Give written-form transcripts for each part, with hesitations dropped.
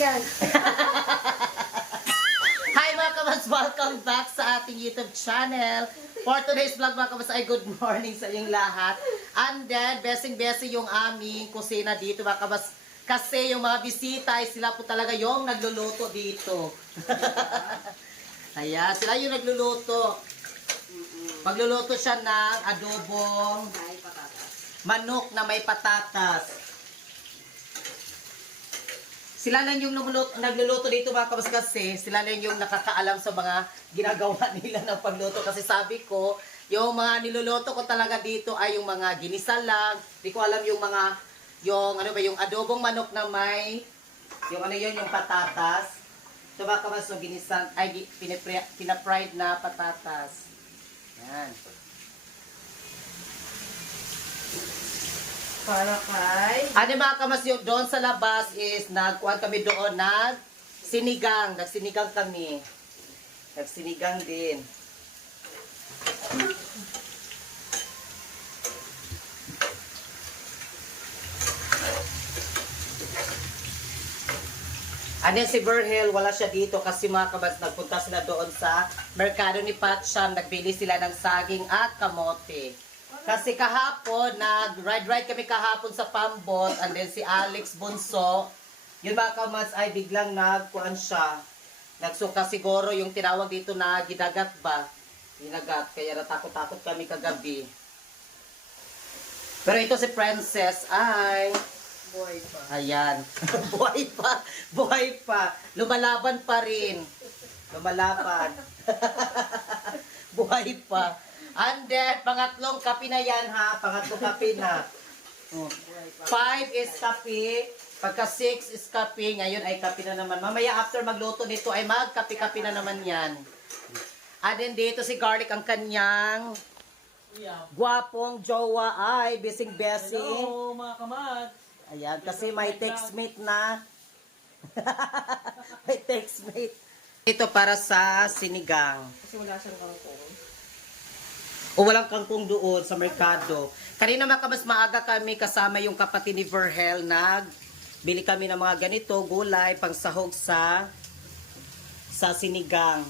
sinigang. Hi mga kabas! Welcome back sa ating YouTube channel. For today's vlog mga kabas ay good morning sa inyong lahat. And then, besing-besi yung aming kusina dito mga kabas. Kasi yung mga bisita ay sila po talaga yung nagluluto dito. Ayan, sila yung nagluluto. Magluluto siya ng adobong manok na may patatas. Sila lang yung nagluluto dito mga kabas kasi sila lang yung nakakaalam sa mga ginagawa nila ng pagluto. Kasi sabi ko, yung mga niluluto ko talaga dito ay yung mga ginisa lang. Hindi ko alam yung mga, yung adobong manok na may, yung ano yun, yung patatas. Ito mga kabas, yung ginisan, ay pinapried na patatas. Yan. Para kay... Ano mga kamas yung doon sa labas is nagkuhan kami doon sinigang. Nagsinigang kami. Nagsinigang din. Ano si Virgil, wala siya dito kasi mga kabas nagpunta sila doon sa merkado ni Patsyam. Nagbili sila ng saging at kamote. Kasi kahapon, nag-ride kami kahapon sa Pambot, and then si Alex Bunso, yun mga kamats ay biglang nagkuhan siya. Nagsuka siguro yung tinawag dito na gidagat ba? Ginagat, kaya natakot-takot kami kagabi. Pero ito si Princess ay... Boy pa. Ayan. Buhay pa. Buhay pa. Lumalaban pa rin. Lumalaban. Buhay pa. And then, pangatlong kape na yan ha. Pangatlong kape na. 5 is kape. Pagka 6 is kape. Ngayon ay kape na naman. Mamaya after magluto nito ay magkape-kape na naman yan. And then dito si Garlic ang kanyang gwapong jowa ay bising-besing. Hello mga kamat! Ayan, kasi may textmate na. May textmate. Ito para sa sinigang. Kasi wala siyang kangkong. O walang kangkong doon sa merkado. Kanina mas maaga kami kasama yung kapatid ni Virgil. Bili kami ng mga ganito, gulay, pangsahog sa sinigang.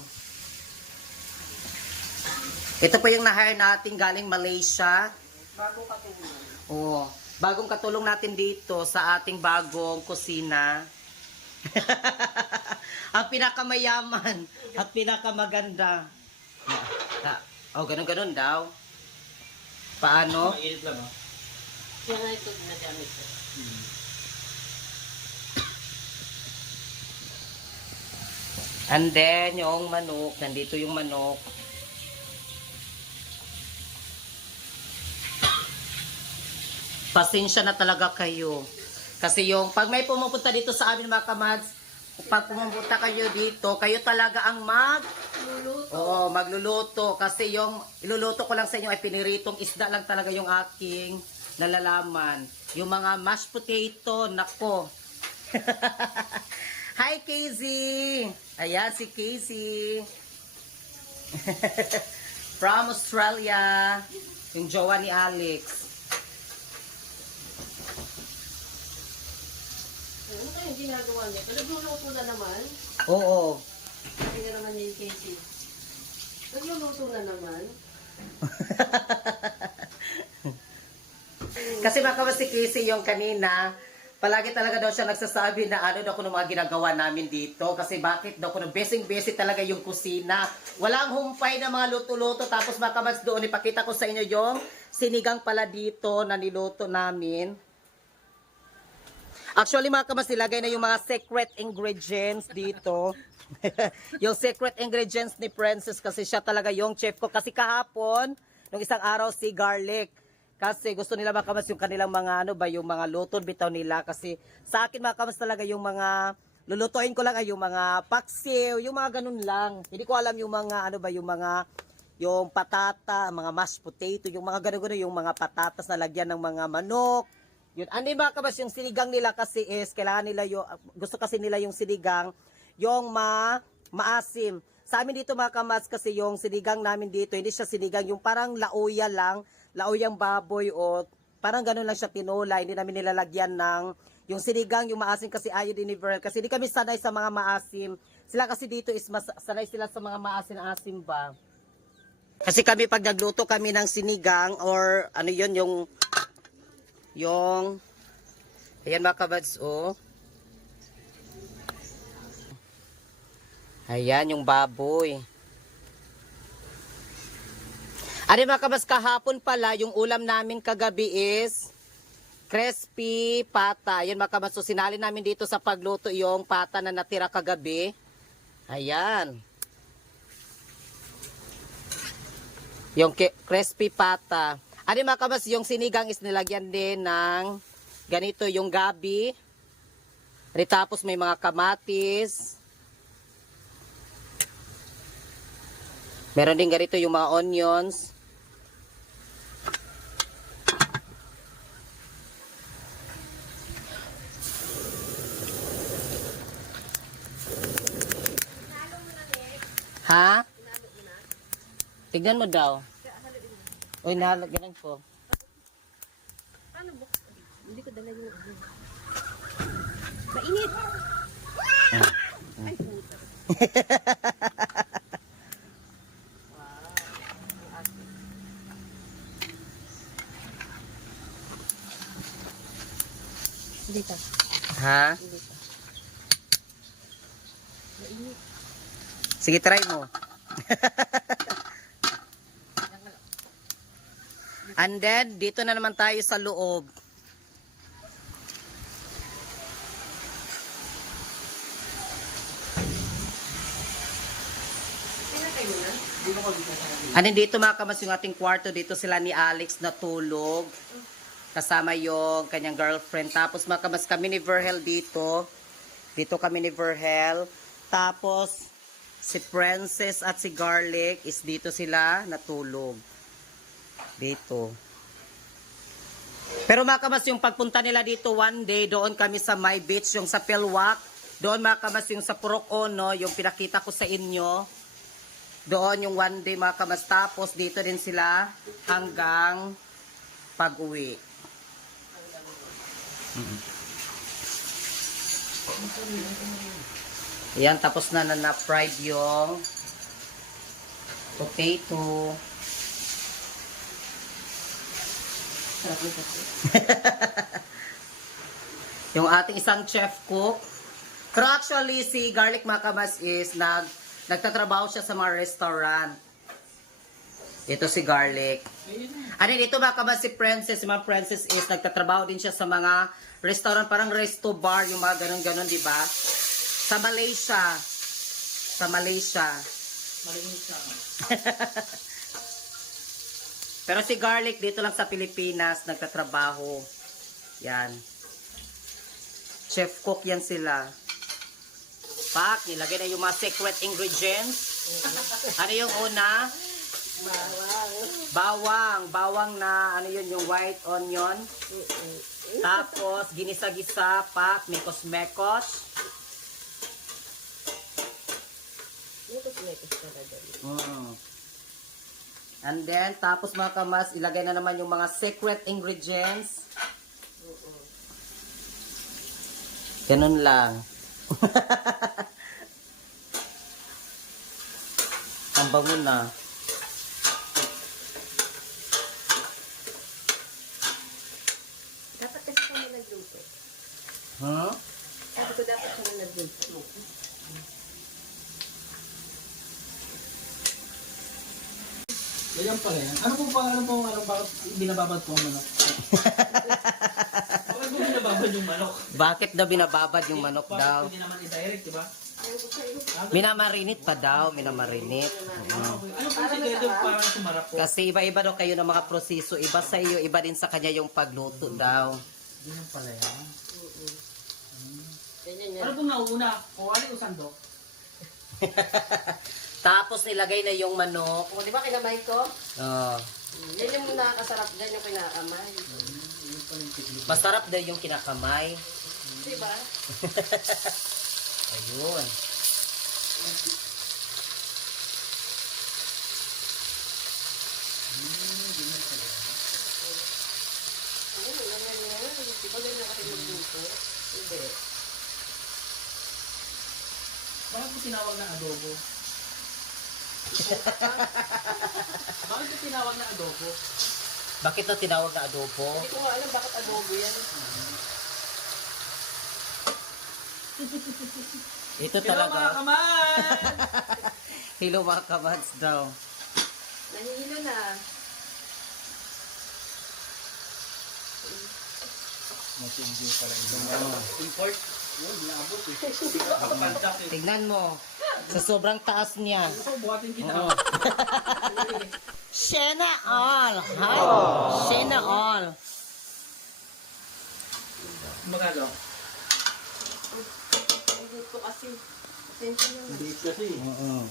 Ito po yung na-hire natin galing Malaysia. Bago katulong. Oo. Bagong katulong natin dito sa ating bagong kusina. Ang pinakamayaman at pinakamaganda. Oh, ganun-ganun daw. Paano? Mainit lang, ha? Siya na ito ginagamit ko. And then, yung manok. Nandito yung manok. Pasensya na talaga kayo. Kasi yung, pag may pumupunta dito sa amin mga kamads, pag pumunta kayo dito, kayo talaga ang magluluto. Kasi yung iluluto ko lang sa inyo ay piniritong isda lang talaga yung aking nalalaman. Yung mga mashed potato, nako. Hi, Casey! Ayan, si Casey. From Australia. Yung jowa ni Alex. Ano kayong ginagawa niya? Nagluluto na naman. Oo. Sabi nga naman niya yung Casey. Nagluluto na naman. Kasi baka si Casey yung kanina, palagi talaga daw siya nagsasabi na ano daw kung mga ginagawa namin dito. Kasi bakit daw kung besing-besi talaga yung kusina. Walang humpay na mga luto-luto. Tapos makabas doon, ipakita ko sa inyo yung sinigang pala dito na niluto namin. Actually mga kamas, nilagay na yung mga secret ingredients dito. Yung secret ingredients ni Princess kasi siya talaga yung chef ko. Kasi kahapon, nung isang araw si Garlic. Kasi gusto nila mga kamas yung kanilang mga yung mga luto bitaw nila. Kasi sa akin mga kamas talaga yung mga lulutuin ko lang ay yung mga paksiw, yung mga ganun lang. Hindi ko alam yung mga yung patata, mga mashed potato, yung mga ganun-ganun, yung mga patatas na lagyan ng mga manok. Yun, ano mga kabas, yung sinigang nila kasi is, kailangan nila yung, gusto kasi nila yung sinigang, yung maasim. Sa amin dito mga kamas, kasi yung sinigang namin dito, hindi siya sinigang, yung parang lauya lang, lauyang baboy o parang ganun lang siya tinula, hindi namin nilalagyan ng Yung sinigang, yung maasim kasi ayaw din ni Verl. Kasi di kami sanay sa mga maasim. Sila kasi dito is sanay sila sa mga maasim-asim ba. Kasi kami pag nagluto kami ng sinigang or ano yun, yung ayan mga kabads, oh. Ayan yung baboy. Ano mga kabads, kahapon pala, yung ulam namin kagabi is crispy pata. Ayan mga kabads, so sinali namin dito sa pagluto yung pata na natira kagabi. Ayan. Yung crispy pata. Ano mga kabas, yung sinigang is nilagyan din ng ganito yung gabi. Tapos may mga kamatis. Meron din ganito yung mga onions. Ha? Tignan mo daw. Uy, nalagyan ko. Paano ba? Hindi ko dala yung ano. Mainit! Ay, puta. Hindi ka. Ha? Hindi ka. Mainit. Sige, try mo. And then, dito na naman tayo sa loob. Ano dito mga kamas yung ating kwarto, dito sila ni Alex natulog. Kasama yung kanyang girlfriend. Tapos mga kamas kami ni Verhel dito. Dito kami ni Verhel. Tapos si Princess at si Garlic is dito sila natulog. Dito. Pero mga kamas yung pagpunta nila dito one day, doon kami sa My Beach, yung sa Pilwak. Doon mga kamas yung sa Purok Ono, yung pinakita ko sa inyo. Doon yung one day mga kamas. Tapos dito din sila hanggang pag-uwi. Ayan, tapos na fried yung potato. Yung ating isang chef cook. Pero actually, si Garlic Makamas is nagtatrabaho siya sa mga restaurant. Ito si Garlic. Ano dito Makamas si Princess. Si mga Princess is nagtatrabaho din siya sa mga restaurant. Parang resto bar, yung mga ganun-ganun, di ba? Sa Malaysia. Sa Malaysia. Malaysia. Pero si Garlic dito lang sa Pilipinas nagtatrabaho. Yan. Chef cook yan sila. Pak, nilagay na yung mga secret ingredients. Ano yung una? Bawang. Bawang na, ano yun, yung white onion. Tapos, ginisa-gisa, pak, mekos-mekos. And then, tapos mga kamas, ilagay na naman yung mga secret ingredients. Ganun lang. Ang bango na. Dapat kasi kami nagluto. Huh? Sabi ko dapat kami nagluto. Ganyan pala yan. Ano bakit binababad po ang manok? Bakit mo binababad yung manok? Bakit daw binababad yung manok daw? Bakit hindi naman i-direct, diba? Minamarinit pa daw, minamarinit. Ano po siguro para sumarap po? Kasi iba-iba daw kayo ng mga proseso. Iba sa iyo, iba din sa kanya yung pagluto daw. Ganyan pala yan. Ganyan yan. Ano pong nauna? O ano yung sandok? Tapos nilagay na yung manok. O, di ba kinamay ko? Oh, Yan yung nakakasarap dyan yung kinakamay. masarap daw yung kinakamay. Di ba? Ayun. Di ba ganyan kasi magluto? Hindi. Bakit mo tinawag na adobo? Bakit mo tinawag na adobo? Bakit na tinawag na adobo? Hindi ko nga alam bakit adobo yan. Ito Hello mga talaga. kaman! Hello mga kamads daw. Nahihilo na. Masindio pala ito. Import? Yun, naabot eh. Kapantak eh. Tignan mo. Sa sobrang taas niya. So, buhatin kita. Oo. Shena all. Hi. Shena all. Magalo? Ang gusto kasi. Pasensya na. Hindi kasi. Oo.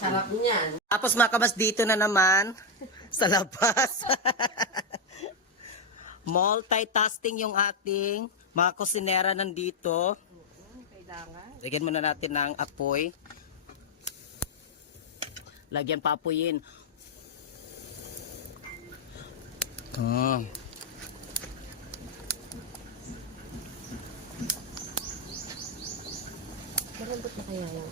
Sarap niyan. Tapos makamas dito na naman sa labas. Multitasking yung ating mga kusinera nandito. Kailangan. Lagyan muna natin ng apoy. Lagyan pa apoyin. Malambot na kaya yung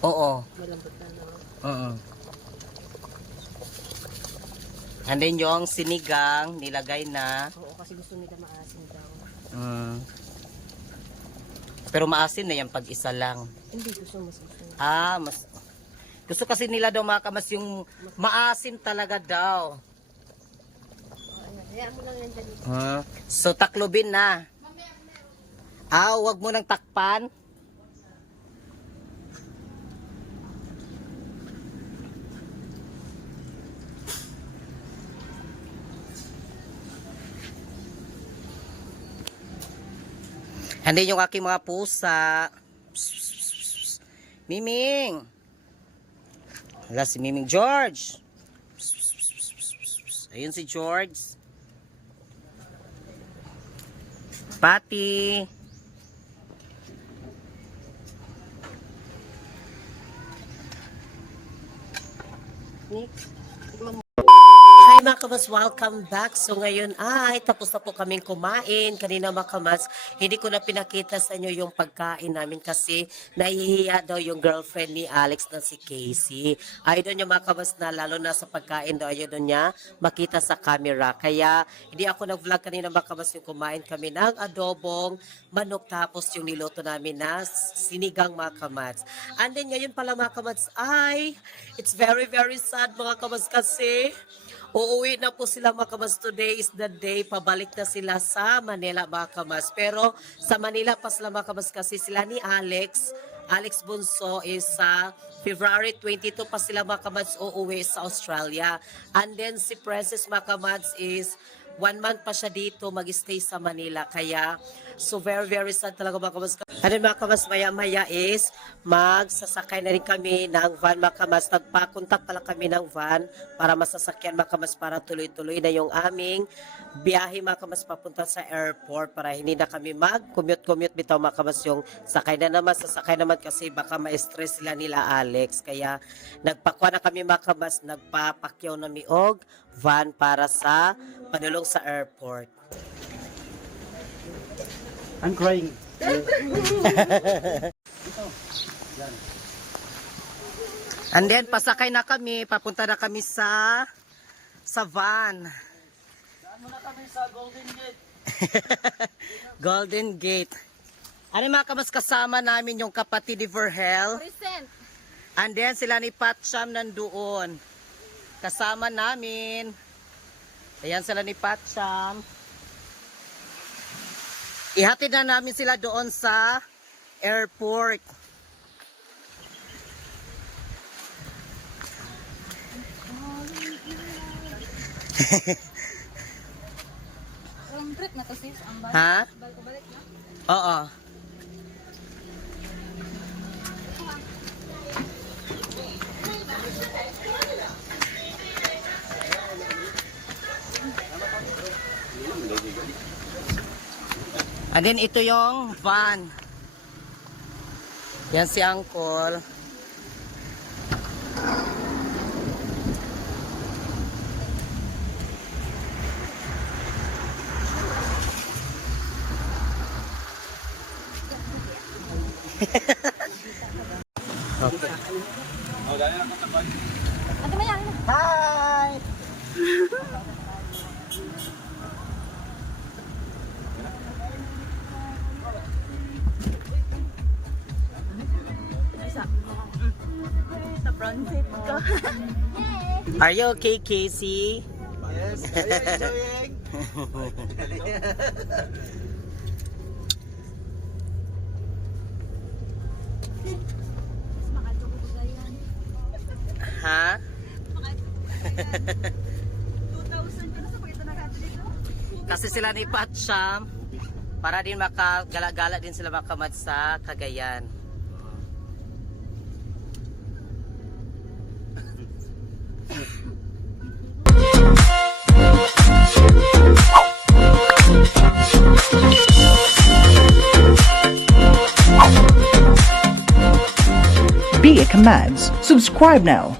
Oo. malambot na no? Oo. And then yung sinigang, nilagay na. Oo, kasi gusto nila maasim daw. Pero maasin na yan pag isa lang. Hindi gusto mo gusto. Mas gusto kasi nila daw makamas yung maasim talaga daw. Hayaan mo lang yan dali. So taklobin na. Wag mo nang takpan. And then yung aking mga pusa. Miming. Wala si Miming George. Ayun si George. Patty. Next. Hi mga kamas, welcome back. So ngayon ay tapos na po kaming kumain. Kanina mga kamas, hindi ko na pinakita sa inyo yung pagkain namin kasi nahihiya daw yung girlfriend ni Alex na si Casey. Ayaw niya mga kamas na lalo na sa pagkain daw ayaw niya makita sa camera. Kaya hindi ako nag-vlog kanina mga kamas yung kumain kami ng adobong manok tapos yung niluto namin na sinigang mga kamas. And then ngayon pala mga kamas ay it's very very sad mga kamas kasi uuwi na po sila mga kamas. Today is the day. Pabalik na sila sa Manila mga kamas. Pero sa Manila pa sila mga kamas kasi sila ni Alex Bunso is sa February 22 pa sila mga kamas uuwi sa Australia. And then si Princess mga kamas is 1 month pa siya dito mag-stay sa Manila. Kaya so very very sad talaga mga kamas. Ano mga kamas, maya-maya is magsasakay na rin kami ng van mga kamas. Nagpakontak pala kami ng van para masasakyan mga kamas para tuloy-tuloy na yung aming biyahe mga kamas papunta sa airport para hindi na kami mag-commute bitaw mga kamas yung sakay na naman, sasakay naman kasi baka ma-stress sila nila Alex. Kaya nagpakuha na kami mga kamas, nagpapakyaw na miog van para sa panulong sa airport. I'm crying. And then pasakay na kami, papunta na kami sa van. Saan muna kami sa Golden Gate? Golden Gate. Ano mga kamas, kasama namin yung kapatid ni Verhel. Present. And then sila ni Patcham nandoon. Kasama namin. Ayan sila ni Patcham. Ihatid na namin sila doon sa airport. Break na to sis. Ang Ha? balik na. Oo. And then ito yung van. Yan si Uncle. Hi! Sa front seat ko. Are you okay, Casey? Yes, are you enjoying? Ha? 2,000 ka na sa pakita na kato dito. Kasi sila ni Patsyam para din makagala-gala din sila makamad sa Cagayan. Be It Commands. Subscribe now.